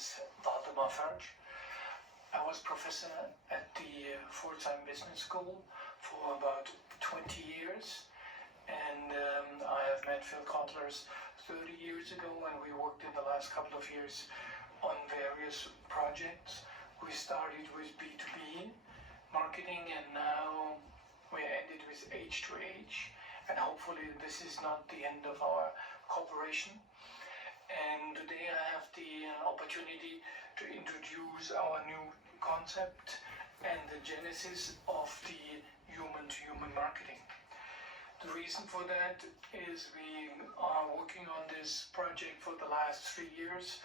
is Waldemar Pfoertsch. I was professor at the Pforzheim Business School for about 20 years, and I have met Phil Kotler 30 years ago, and we worked in the last couple of years on various projects. We started with B2B marketing, and now we ended with H2H, and hopefully this is not the end of our cooperation. And today I have the opportunity to introduce our new concept and the genesis of the human-to-human marketing. The reason for that is we are working on this project for the last 3 years,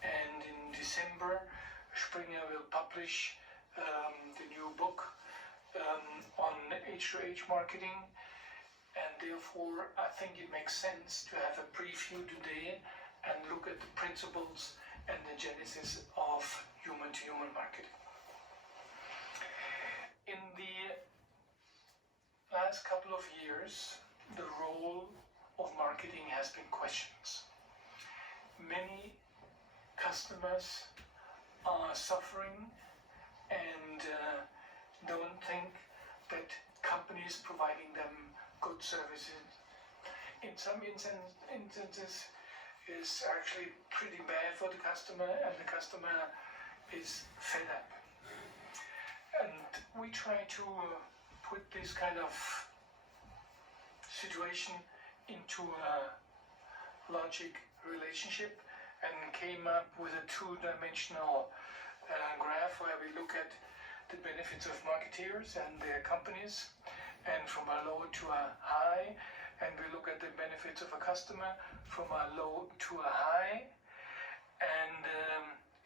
and in December Springer will publish the new book on H2H marketing, and therefore I think it makes sense to have a preview today and look at the principles and the genesis of human-to-human marketing. In the last couple of years, the role of marketing has been questioned. Many customers are suffering and don't think that companies providing them good services in some instances is actually pretty bad for the customer, and the customer is fed up. And we try to put this kind of situation into a logic relationship, and came up with a two-dimensional graph where we look at the benefits of marketeers and their companies, and from a low to a high, and we look at the benefits of a customer from a low to a high. And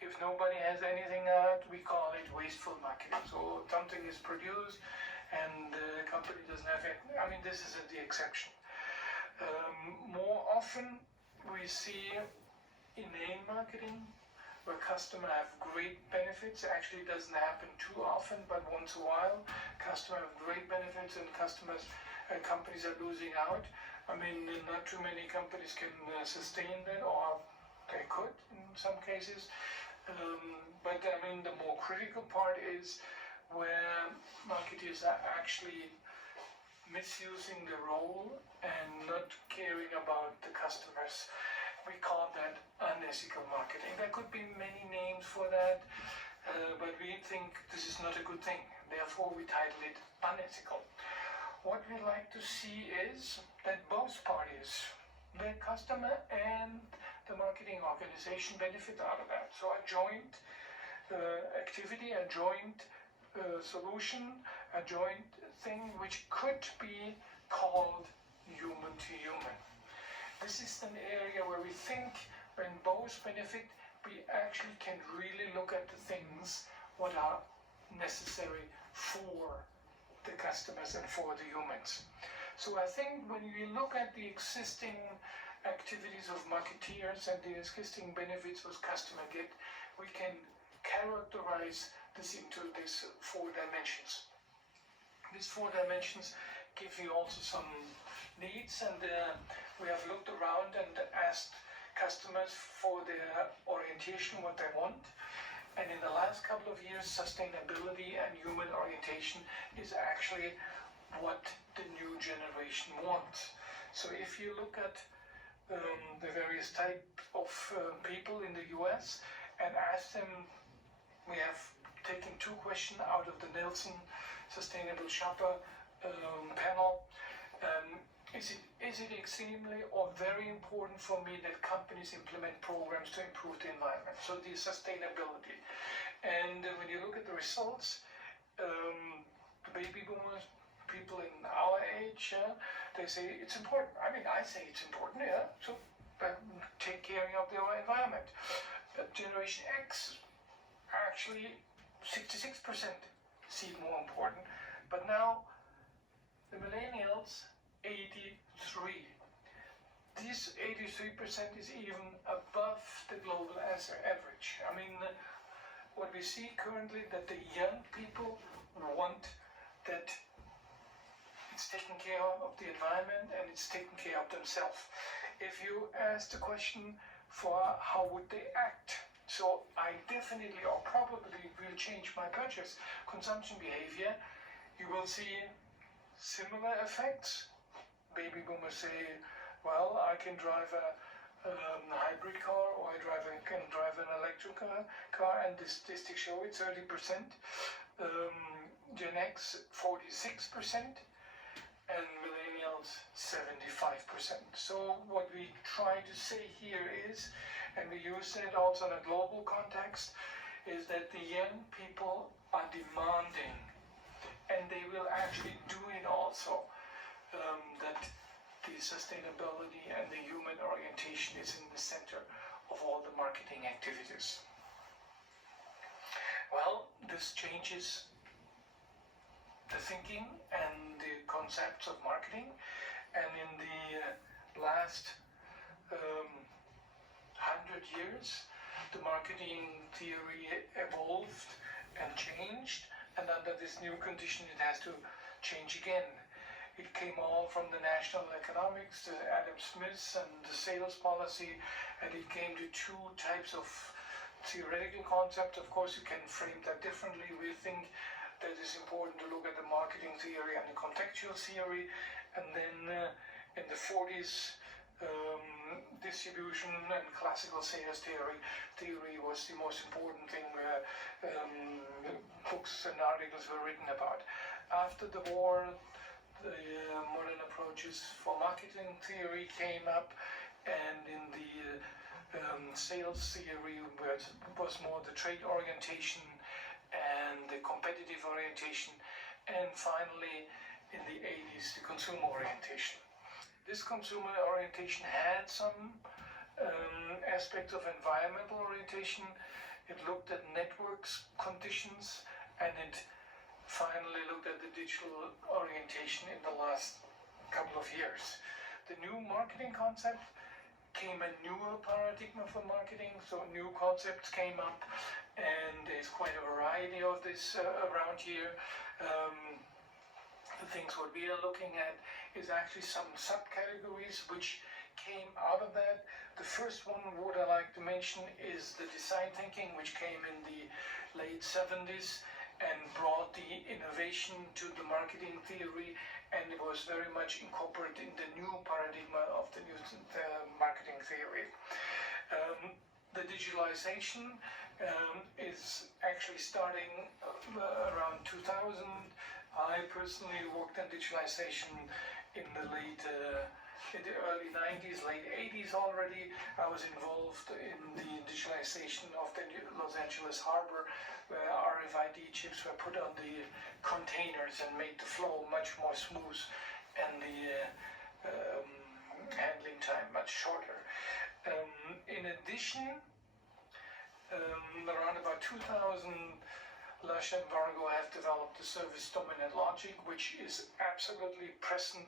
if nobody has anything out, we call it wasteful marketing. So something is produced and the company doesn't have it. I mean, this is the exception. More often we see inane marketing where customers have great benefits. Actually, it doesn't happen too often, but once in a while customers have great benefits and companies are losing out. I mean, not too many companies can sustain that, or they could in some cases. But I mean, the more critical part is where marketers are actually misusing the role and not caring about the customers. We call that unethical marketing. There could be many names for that, but we think this is not a good thing. Therefore, we title it unethical. What we like to see is that both parties, the customer and the marketing organization, benefit out of that. So a joint activity, a joint solution, a joint thing which could be called human to human. This is an area where we think when both benefit, we actually can really look at the things what are necessary for the customers and for the humans. So I think when we look at the existing activities of marketeers and the existing benefits what customers get, we can characterize this into these 4 dimensions. These 4 dimensions give you also some needs, and we have looked around and asked customers for their orientation, what they want. And in the last couple of years, sustainability and human orientation is actually what the new generation wants. So if you look at the various types of people in the US and ask them, we have taken 2 questions out of the Nielsen Sustainable Shopper panel. Is it extremely or very important for me that companies implement programs to improve the environment? So the sustainability. And when you look at the results, the baby boomers, people in our age, they say it's important. I mean, I say it's important, yeah. So take care of their environment. Generation X, actually 66% see it more important. But now the millennials, 83. This 83% is even above the global average. I mean, what we see currently that the young people want that it's taking care of the environment and it's taking care of themselves. If you ask the question for how would they act, so I definitely or probably will change my purchase consumption behavior, you will see similar effects. Baby boomers say, well, I can drive a hybrid car, or I can drive an electric car, and the statistics show it 30%. Gen X 46%, and millennials 75%. So what we try to say here is, and we use it also in a global context, is that the young people are demanding, and they will actually do it also, that the sustainability and the human orientation is in the center of all the marketing activities. Well, this changes the thinking and the concepts of marketing, and in the last 100 years, the marketing theory evolved and changed, and under this new condition it has to change again. It came all from the national economics, the Adam Smiths and the sales policy, and it came to two types of theoretical concepts. Of course, you can frame that differently. We think that it's important to look at the marketing theory and the contextual theory, and then in the 40s, distribution and classical sales theory was the most important thing where books and articles were written about. After the war, the modern approaches for marketing theory came up, and in the sales theory was more the trade orientation and the competitive orientation, and finally in the 80s the consumer orientation. This consumer orientation had some aspects of environmental orientation. It looked at networks conditions, and it finally looked at the digital orientation in the last couple of years. The new marketing concept came a newer paradigm for marketing, so new concepts came up, and there's quite a variety of this around here. The things what we are looking at is actually some subcategories which came out of that. The first one what I like to mention is the design thinking, which came in the late 70s and brought the innovation to the marketing theory, and it was very much incorporated in the new paradigm of the new marketing theory. The digitalization is actually starting around 2000. I personally worked on digitalization in the early 90s, late 80s already. I was involved in the digitalization of the Los Angeles harbor, where RFID chips were put on the containers and made the flow much more smooth, and the handling time much shorter. In addition, around about 2000, Lush and Vargo have developed the service dominant logic, which is absolutely present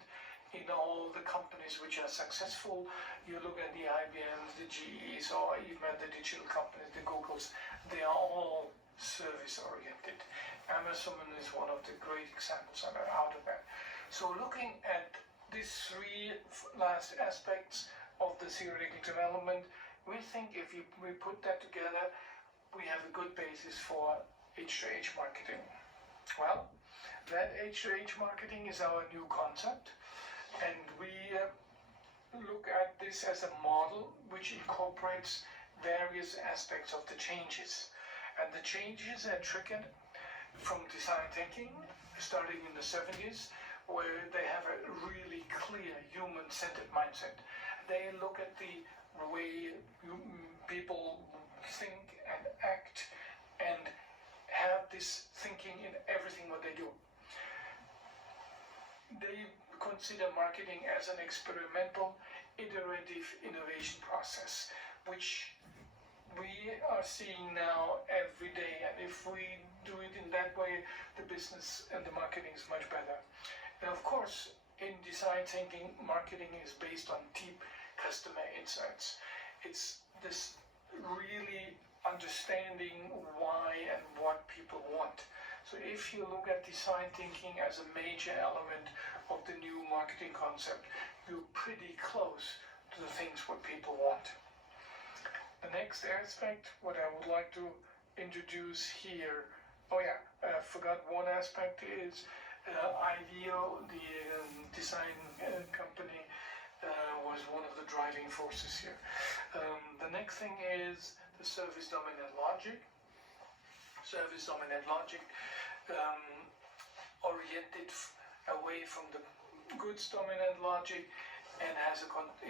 in all the companies which are successful. You look at the IBMs, the GEs, or even at the digital companies, the Googles, they are all service oriented. Amazon is one of the great examples out of that. So looking at these three last aspects of the theoretical development, we think if we put that together, we have a good basis for H2H marketing. Well, that H2H marketing is our new concept, and we look at this as a model which incorporates various aspects of the changes. And the changes are triggered from design thinking, starting in the 70s, where they have a really clear human-centered mindset. They look at the way people think and act, and have this thinking in everything what they do. They consider marketing as an experimental, iterative innovation process, which we are seeing now every day. And if we do it in that way, the business and the marketing is much better. And of course, in design thinking, marketing is based on deep customer insights. It's this really understanding why and what people want. So if you look at design thinking as a major element of the new marketing concept, you're pretty close to the things what people want. The next aspect, what I would like to introduce here, oh yeah, I forgot one aspect, is IDEO, the design company, was one of the driving forces here. The next thing is the service dominant logic. Service dominant logic oriented away from the goods dominant logic and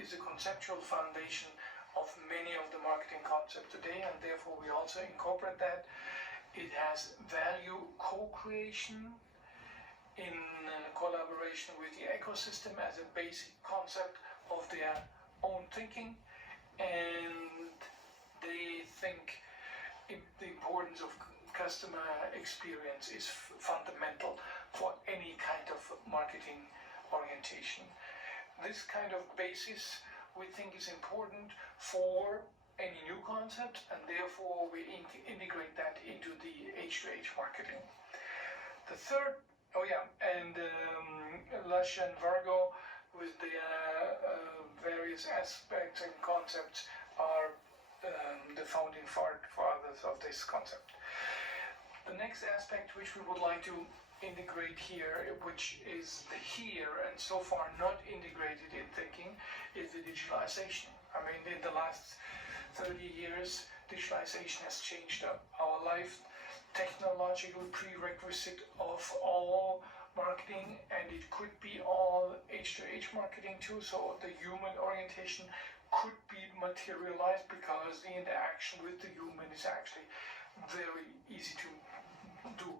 is a conceptual foundation of many of the marketing concepts today, and therefore we also incorporate that. It has value co-creation in collaboration with the ecosystem as a basic concept of their own thinking, and they think the importance of customer experience is fundamental for any kind of marketing orientation. This kind of basis we think is important for any new concept, and therefore we integrate that into the H2H marketing. The third, and Lush and Vargo with their various aspects and concepts are the founding fathers of this concept. The next aspect which we would like to integrate here, which is the here and so far not integrated in thinking, is the digitalization. I mean, in the last 30 years, digitalization has changed our life. Technological prerequisite of all marketing, and it could be all H2H marketing too, so the human orientation could be materialized because the interaction with the human is actually very easy to do.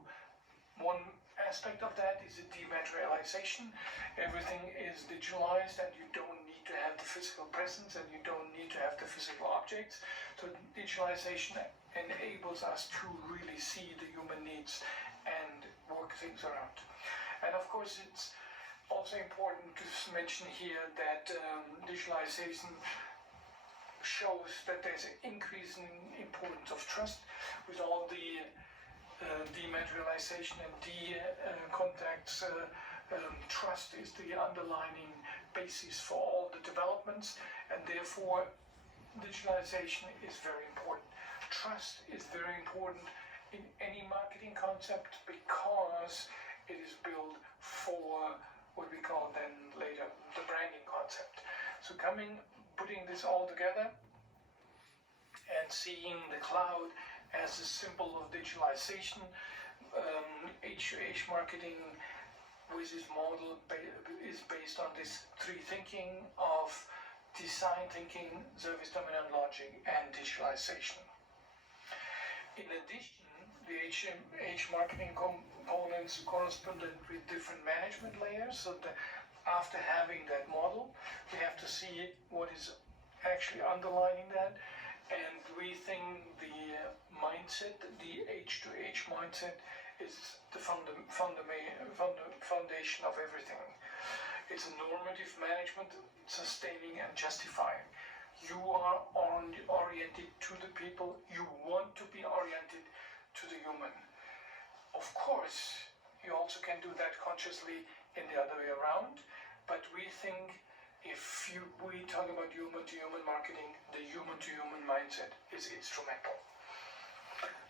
One aspect of that is the dematerialization. Everything is digitalized and you don't need to have the physical presence and you don't need to have the physical objects. So digitalization enables us to really see the human needs and work things around. And of course it's also important to mention here that digitalization shows that there's an increasing importance of trust with all the dematerialization and contacts. Trust is the underlying basis for all the developments, and therefore digitalization is very important. Trust is very important in any marketing concept because it is built for what we call then later the branding concept. So putting this all together and seeing the cloud as a symbol of digitalization, H2H marketing with this model is based on this three thinking of design thinking, service dominant logic, and digitalization. In addition, the H marketing components correspond with different management layers, so that after having that model, we have to see what is actually underlining that. And we think the mindset, the H2H mindset, is the foundation of everything. It's a normative management, sustaining and justifying. You are oriented to the people, you want to be oriented to the human. Of course, you also can do that consciously in the other way around, but we think if we talk about human-to-human marketing, the human-to-human mindset is instrumental.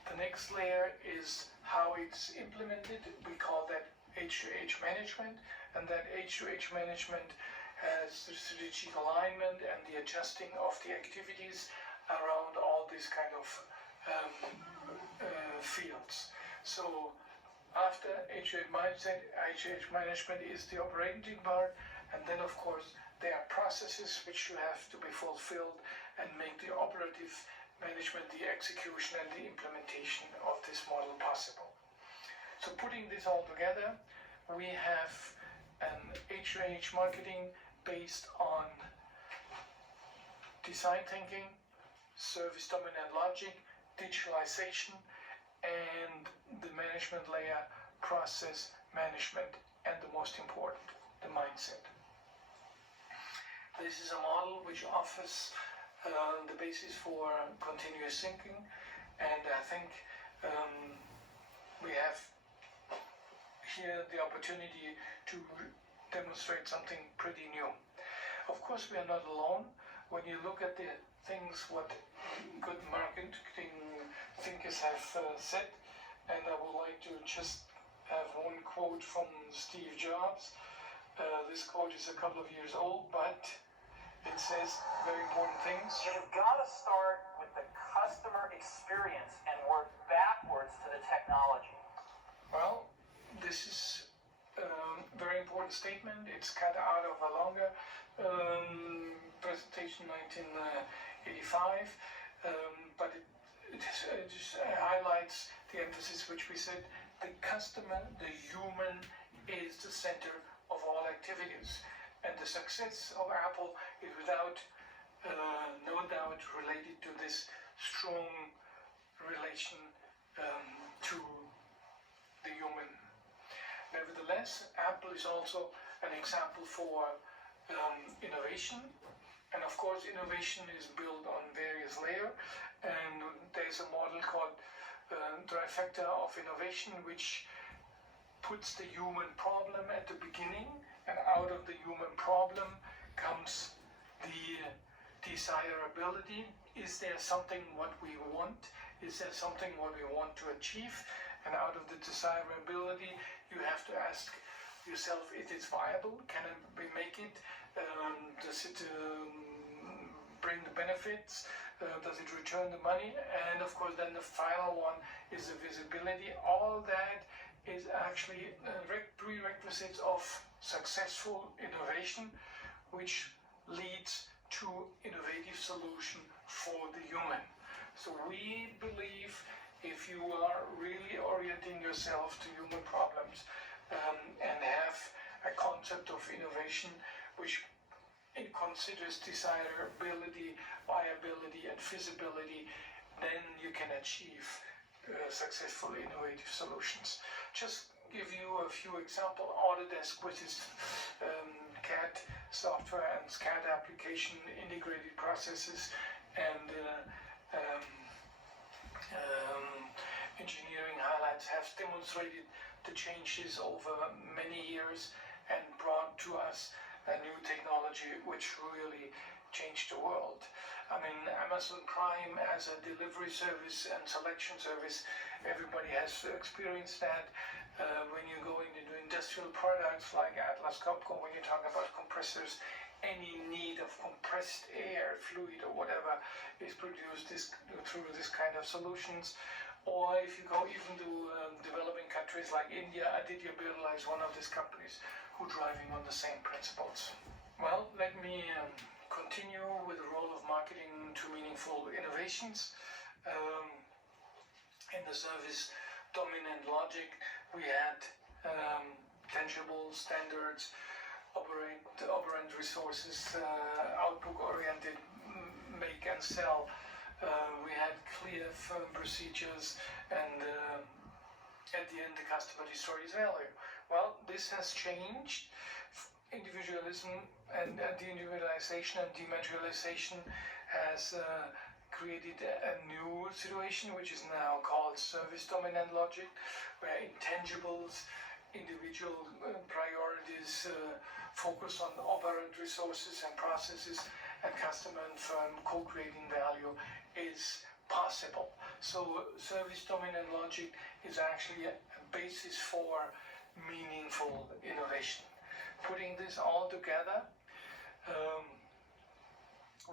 The next layer is how it's implemented. We call that H2H management, and that H2H management has the strategic alignment and the adjusting of the activities around all these kind of fields. So after H2H mindset, H2H management is the operating part, and then of course there are processes which you have to be fulfilled and make the operative management, the execution and the implementation of this model possible. So putting this all together, we have an H2H marketing based on design thinking, service dominant logic, digitalization, and the management layer, process management, and the most important, the mindset. This is a model which offers the basis for continuous thinking, and I think we have here the opportunity to demonstrate something pretty new. Of course, we are not alone. When you look at the things what good marketing thinkers have said, and I would like to just have one quote from Steve Jobs. This quote is a couple of years old, but it says very important things. You've got to start with the customer experience and work backwards to the technology. Well, this is a very important statement. It's cut out of a longer presentation, 1985, but it just highlights the emphasis which we said: the customer, the human, is the center of all activities, and the success of Apple is without no doubt related to this strong relation to the human. Nevertheless, Apple is also an example for innovation, and of course innovation is built on various layers, and there's a model called trifecta of innovation, which puts the human problem at the beginning, and out of the human problem comes the desirability. Is there something what we want? Is there something what we want to achieve? And out of the desirability, you have to ask yourself, is it viable? Can we make it? Does it bring the benefits? Does it return the money? And of course, then the final one is the visibility. All that is actually prerequisites of successful innovation, which leads to innovative solution for the human. So we believe if you are really orienting yourself to human problems and have a concept of innovation which it considers desirability, viability, and feasibility, then you can achieve successful innovative solutions. Just give you a few examples. Autodesk with its CAD software and CAD application, integrated processes, and engineering highlights have demonstrated the changes over many years and brought to us a new technology which really changed the world. I mean, Amazon Prime as a delivery service and selection service, everybody has experienced that. When you go into industrial products like Atlas Copco, when you talk about compressors, any need of compressed air, fluid or whatever is produced through this kind of solutions. Or if you go even to developing countries like India, Aditya Birla is one of these companies who are driving on the same principles. Well, let me continue with the role of marketing to meaningful innovations. In the service dominant logic, we had tangible standards, operant resources, output-oriented make and sell. We had clear, firm procedures, and at the end the customer destroys value. Well, this has changed. Individualism and de-individualization and dematerialization has created a new situation, which is now called service dominant logic, where intangibles, individual priorities focus on operant resources and processes, and customer and firm co-creating value is possible. So service dominant logic is actually a basis for meaningful innovation. Putting this all together,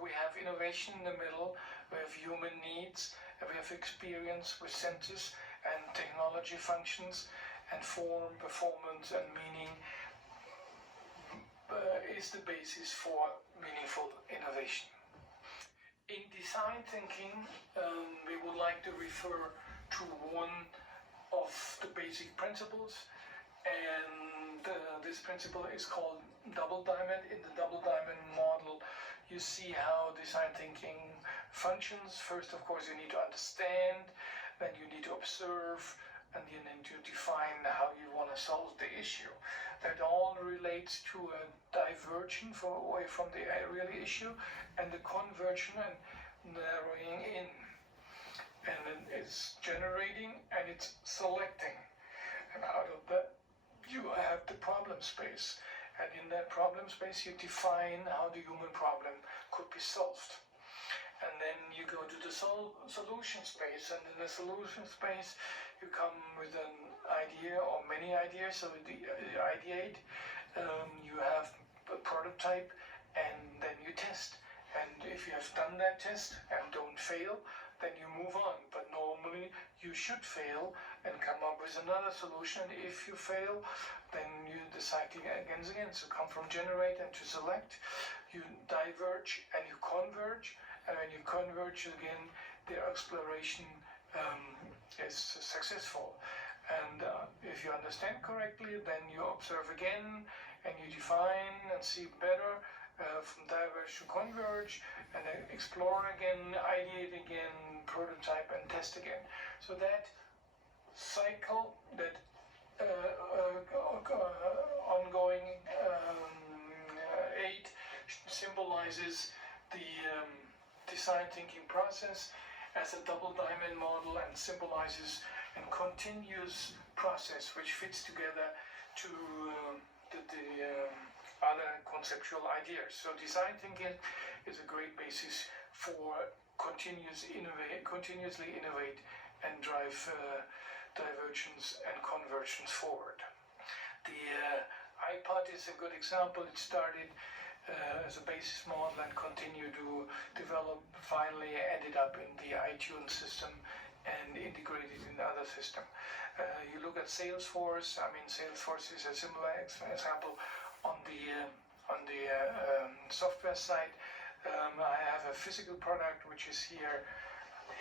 we have innovation in the middle, we have human needs, and we have experience with senses and technology functions, and form, performance, and meaning is the basis for meaningful innovation. In design thinking, we would like to refer to one of the basic principles, and this principle is called double diamond. In the double diamond model, you see how design thinking functions. First, of course, you need to understand, then you need to observe, and you need to define how you want to solve the issue. That all relates to a diversion away from the real issue, and the conversion and narrowing in. And then it's generating and it's selecting. And out of that, you have the problem space. And in that problem space, you define how the human problem could be solved. And then you go to the solution space, and in the solution space you come with an idea or many ideas. So you ideate, you have a prototype, and then you test. And if you have done that test and don't fail, then you move on. But normally you should fail and come up with another solution. If you fail, then you decide again. So come from generate and to select, you diverge and you converge. And when you converge again, the exploration is successful. And if you understand correctly, then you observe again and you define and see better. From diverge to converge, and then explore again, ideate again, prototype and test again. So that cycle, that ongoing aid symbolizes the design thinking process as a double diamond model, and symbolizes a continuous process which fits together to the other conceptual ideas. So design thinking is a great basis for continuously innovate and drive divergence and convergence forward. The iPod is a good example. It started as a basis model and continued to develop, finally ended up in the iTunes system and integrated in other system. You look at Salesforce. I mean, Salesforce is a similar example. On the software side, I have a physical product which is here,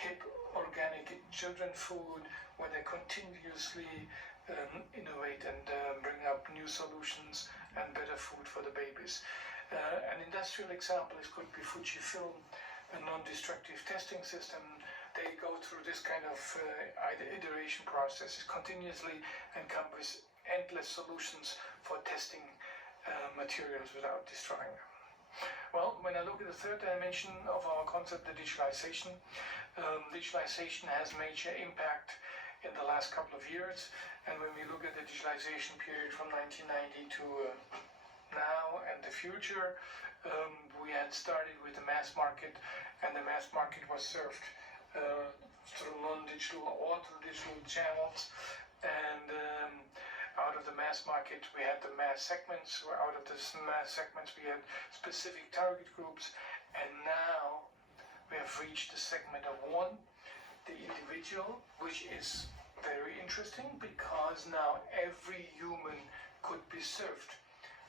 hip organic children food, where they continuously innovate and bring up new solutions and better food for the babies. An industrial example could be Fujifilm, a non-destructive testing system. They go through this kind of iteration processes continuously and come with endless solutions for testing materials without destroying them. Well, when I look at the third dimension of our concept, the digitalization, digitalization has major impact in the last couple of years. And when we look at the digitalization period from 1990 to now and the future, we had started with the mass market, and the mass market was served through non-digital or through digital channels. And out of the mass market, we had the mass segments. Out of the mass segments, we had specific target groups. And now we have reached the segment of one, the individual, which is very interesting because now every human could be served.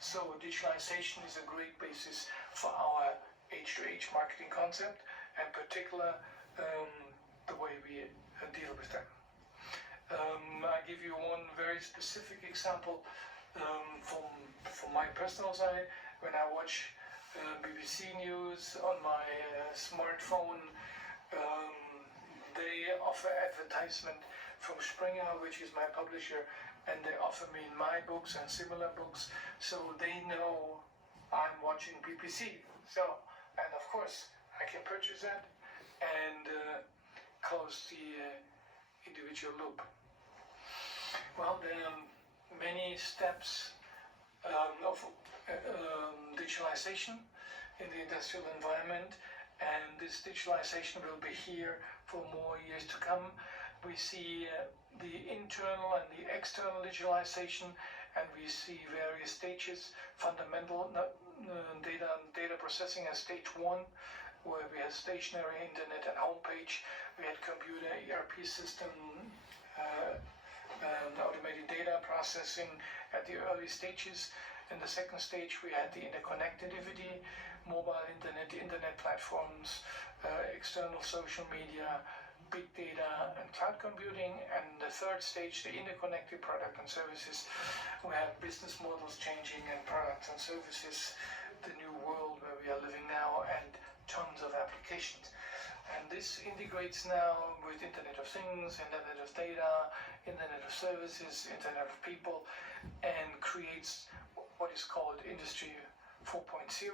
So digitalization is a great basis for our H2H marketing concept, and particular the way we deal with them. I give you one very specific example from my personal side. When I watch BBC News on my smartphone, they offer advertisement from Springer, which is my publisher, and they offer me my books and similar books, so they know I'm watching BBC. So, and of course, I can purchase that and close the individual loop. Well, there are many steps of digitalization in the industrial environment, and this digitalization will be here for more years to come. We see the internal and the external digitalization, and we see various stages. Fundamental data processing as stage one, where we had stationary internet and homepage. We had computer, ERP system, automated data processing at the early stages. In the second stage, we had the interconnectivity, mobile internet platforms, external social media, big data and cloud computing. And the third stage, the interconnected product and services, we have business models changing and products and services, the new world where we are living now, and tons of applications. And this integrates now with Internet of Things, Internet of Data, Internet of Services, Internet of People, and creates what is called Industry 4.0,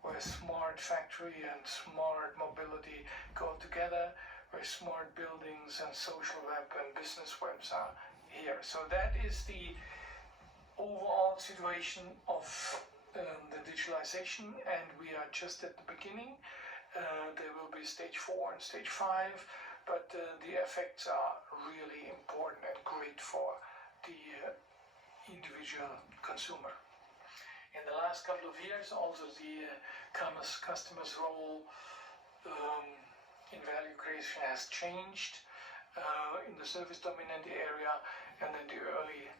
where smart factory and smart mobility go together, where smart buildings and social web and business webs are here. So that is the overall situation of the digitalization, and we are just at the beginning. There will be stage 4 and stage 5, but the effects are really important and great for the individual consumer. In the last couple of years, also the customer's role in value creation has changed in the service dominant area, and in the early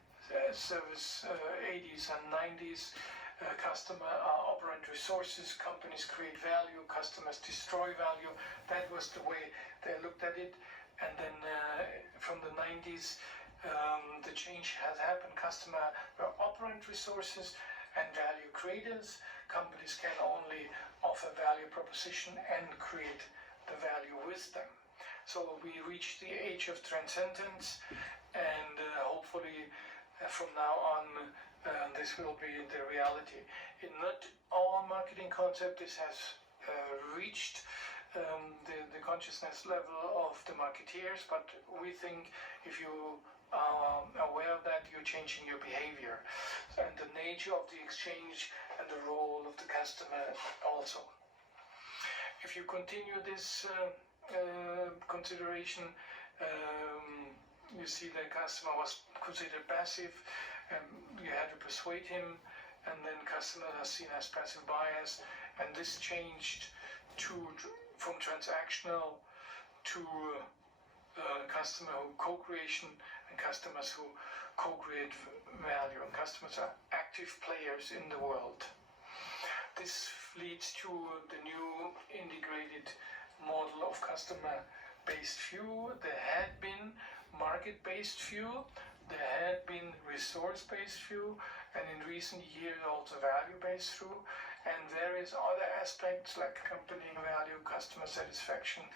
service 80s and 90s. Customer operate resources, companies create value, customers destroy value. That was the way they looked at it. And then from the 90s, the change has happened. Customer were operant resources and value creators. Companies can only offer value proposition and create the value with them. So we reached the age of transcendence, and hopefully from now on this will be the reality. In not all marketing concept this has reached the consciousness level of the marketeers, but we think if you are aware of that, you're changing your behavior and the nature of the exchange and the role of the customer also. If you continue this consideration, you see the customer was considered passive, and you had to persuade him, and then customer are seen as passive buyers, and this changed from transactional to customer who co-creation and customers who co-create value, and customers are active players in the world. This leads to the new integrated model of customer-based view. There had been market-based view, there had been resource-based view, and in recent years also value-based view, and various other aspects like company value, customer satisfaction,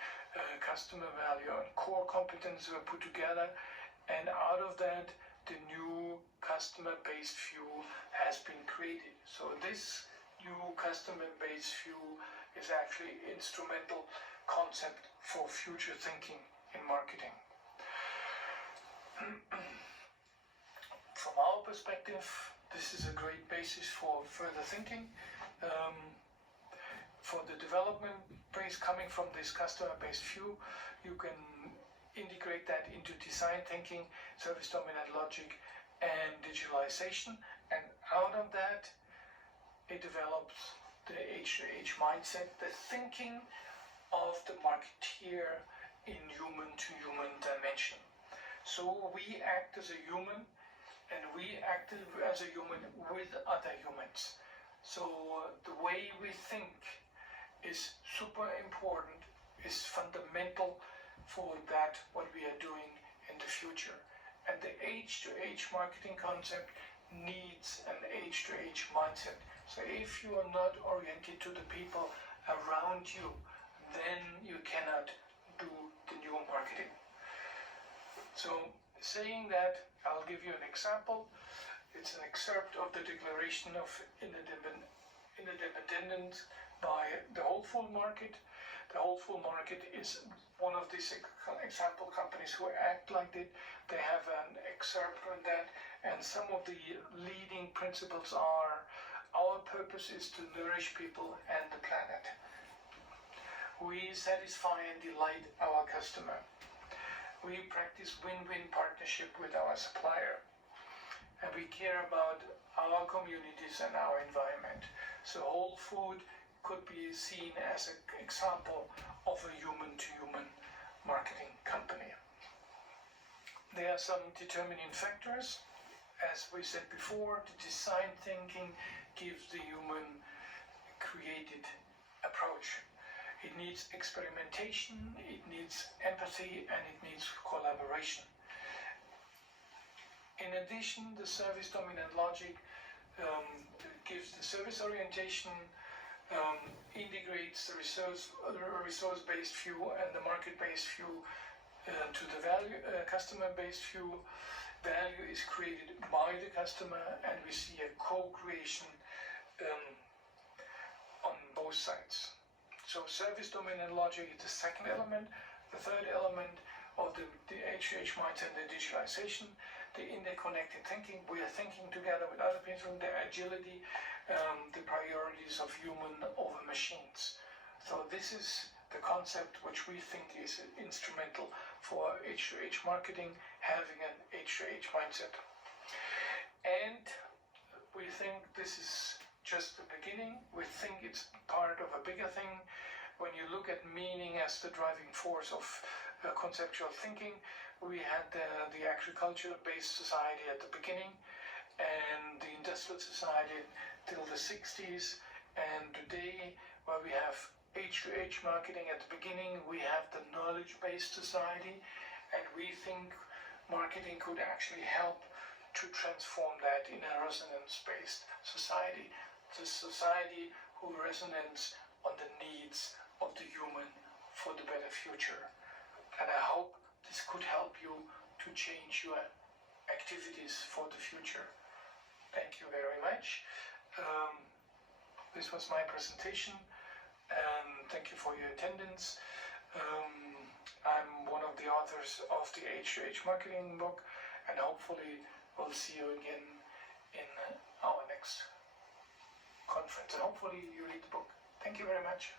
customer value, and core competence were put together, and out of that the new customer-based view has been created. So this new customer-based view is actually instrumental concept for future thinking in marketing. From our perspective, this is a great basis for further thinking. For the development base coming from this customer-based view, you can integrate that into design thinking, service dominant logic, and digitalization, and out of that it develops the H2H mindset, the thinking of the marketeer in human-to-human dimension. So we act as a human, and we act as a human with other humans. So the way we think is super important, is fundamental for that what we are doing in the future. And the H2H marketing concept needs an H2H mindset. So if you are not oriented to the people around you, then you cannot do the new marketing. So saying that, I'll give you an example. It's an excerpt of the Declaration of Interdependence by the Whole Market. The Whole Market is one of these example companies who act like it. They have an excerpt on that, and some of the leading principles are: our purpose is to nourish people and the planet. We satisfy and delight our customer. We practice win-win partnership with our supplier, and we care about our communities and our environment. So Whole Food could be seen as an example of a human-to-human marketing company. There are some determining factors. As we said before, the design thinking gives the human created approach. It needs experimentation, it needs empathy, and it needs collaboration. In addition, the service dominant logic gives the service orientation, integrates the resource-based view and the market-based view to the value customer-based view. Value is created by the customer, and we see a co-creation on both sides. So service dominant logic is the second element. The third element of the H2H mindset, the digitalization, the interconnected thinking. We are thinking together with other people, the agility, the priorities of human over machines. So this is the concept which we think is instrumental for H2H marketing, having an H2H mindset. And we think this is just the beginning. We think it's part of a bigger thing. When you look at meaning as the driving force of conceptual thinking, we had the agriculture-based society at the beginning, and the industrial society till the 60s, and today, where we have H2H marketing at the beginning, we have the knowledge-based society, and we think marketing could actually help to transform that in a resonance-based society, the society who resonates on the needs of the human for the better future. And I hope this could help you to change your activities for the future. Thank you very much. This was my presentation, and thank you for your attendance. I'm one of the authors of the H2H marketing book, and hopefully we'll see you again in our next conference. And hopefully you read the book. Thank you very much.